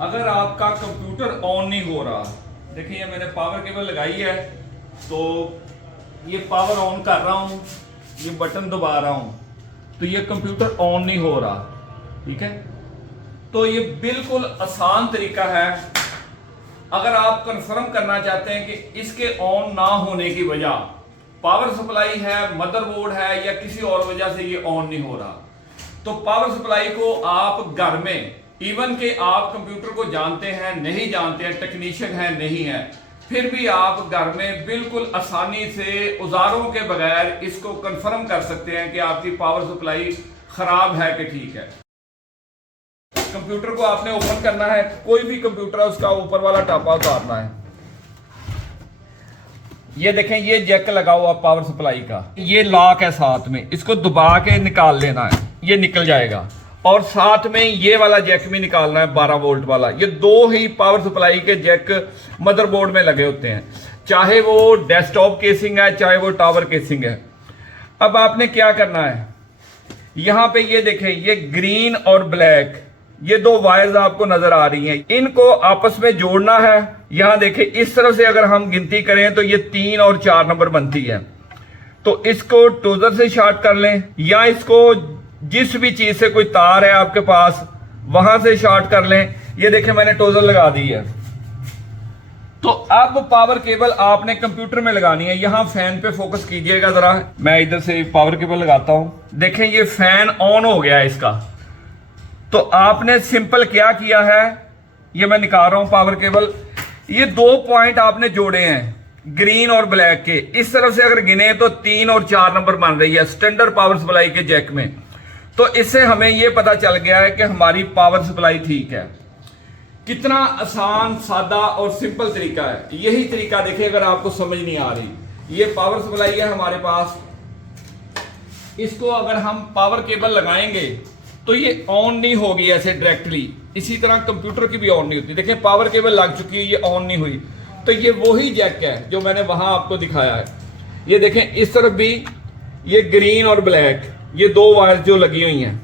अगर आपका computer on नहीं हो रहा, देखिए ये मैंने पावर केबल लगाई है, तो ये पावर ऑन कर रहा हूं, ये बटन दबा रहा हूं, तो ये कंप्यूटर ऑन नहीं हो रहा। ठीक है, तो ये बिल्कुल आसान तरीका है। अगर आप कंफर्म करना चाहते हैं कि इसके ऑन ना होने की वजह पावर सप्लाई है, मदरबोर्ड है, या किसी और वजह से ये ऑन नहीं हो रहा, तो पावर सप्लाई को आप घर में, इवन के आप कंप्यूटर को जानते हैं नहीं जानते हैं, टेक्नीशियन है नहीं है, फिर भी आप घर में बिल्कुल आसानी से औजारों के बगैर इसको कंफर्म कर सकते हैं कि आपकी पावर सप्लाई खराब है कि ठीक है। कंप्यूटर को आपने ओपन करना है, कोई भी कंप्यूटर है उसका ऊपर वाला टापा उतारना है। ये देखें, ये जैक लगा हुआ पावर सप्लाई का, ये लॉक है साथ में, इसको दबा के निकाल लेना है, ये निकल जाएगा। और साथ में ये वाला जैक भी निकालना है, 12 वोल्ट वाला। ये दो ही पावर सप्लाई के जैक मदरबोर्ड में लगे होते हैं, चाहे वो डेस्कटॉप केसिंग है चाहे वो टावर केसिंग है। अब आपने क्या करना है, यहां पे ये देखें, ये ग्रीन और ब्लैक, ये दो वायर्स आपको नजर आ रही हैं, इनको आपस में जोड़ना है। यहां देखें, इस तरफ से अगर हम गिनती करें तो ये 3 और 4 नंबर बनती है। तो इसको टोजर से शॉर्ट कर लें, या इसको जिस भी चीज से कोई तार है आपके पास वहां से शॉर्ट कर लें। ये देखें, मैंने टोजर लगा दी है। तो अब पावर केबल आपने कंप्यूटर में लगानी है। यहां फैन पे फोकस कीजिएगा जरा, मैं इधर से पावर केबल लगाता हूं। देखें, ये फैन ऑन हो गया है इसका। तो आपने सिंपल क्या किया है, ये मैं निकाल रहा हूं पावर केबल, ये 2 पॉइंट आपने जोड़े हैं ग्रीन और ब्लैक के। इस तरफ से अगर गिने तो 3 और 4 नंबर बन रही है स्टैंडर्ड पावर सप्लाई के जैक में। तो इससे हमें यह पता चल गया है कि हमारी पावर सप्लाई ठीक है। कितना आसान, सादा और सिंपल तरीका है। यही तरीका देखिए, अगर आपको समझ नहीं आ रही, ये पावर सप्लाई है हमारे पास, इसको अगर हम पावर केबल लगाएंगे तो ये ऑन नहीं होगी ऐसे डायरेक्टली। इसी तरह कंप्यूटर की भी ऑन नहीं होती। देखिए, पावर केबल लग चुकी है, ये ऑन नहीं हुई। तो ये वही जैक है जो मैंने वहां आपको दिखाया है। ये देखें, इस तरफ भी ये ग्रीन और ब्लैक, ये 2 वायर जो लगी हुई हैं,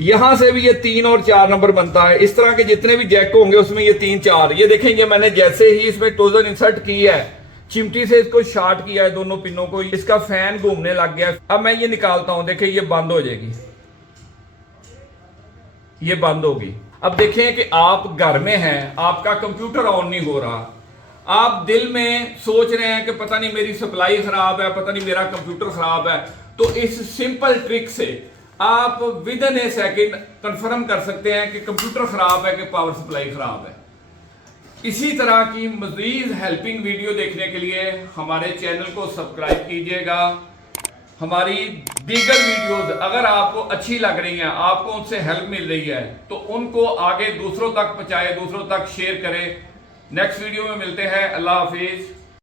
यहां से भी ये 3 और 4 नंबर बनता है। इस तरह के जितने भी जैक होंगे उसमें ये 3 4। ये देखेंगे, मैंने जैसे ही इसमें टोजर इंसर्ट की है, चिमटी से इसको शॉर्ट किया है दोनों पिनों को, इसका फैन घूमने लग गया। अब मैं ये निकालता हूं, देखिए ये बंद हो जाएगी, ये बंद होगी। अब देखें कि आप घर में हैं, आपका कंप्यूटर ऑन नहीं हो रहा, आप दिल में सोच रहे हैं कि पता नहीं मेरी सप्लाई खराब है, पता नहीं मेरा कंप्यूटर खराब है। तो इस सिंपल ट्रिक से आप with in A second confirm कर सकते हैं कि कंप्यूटर खराब है कि पावर सप्लाई खराब है। इसी तरह की मजीद हेल्पिंग वीडियो देखने के लिए हमारे चैनल को सब्सक्राइब कीजिएगा। हमारी दीगर वीडियोस अगर आपको अच्छी लग रही हैं, आपको उनसे हेल्प मिल रही है, तो उनको आगे दूसरों तक पहुंचाएं, दूसरों तक शेयर करें। नेक्स्ट वीडियो में मिलते हैं। अल्लाह हाफिज।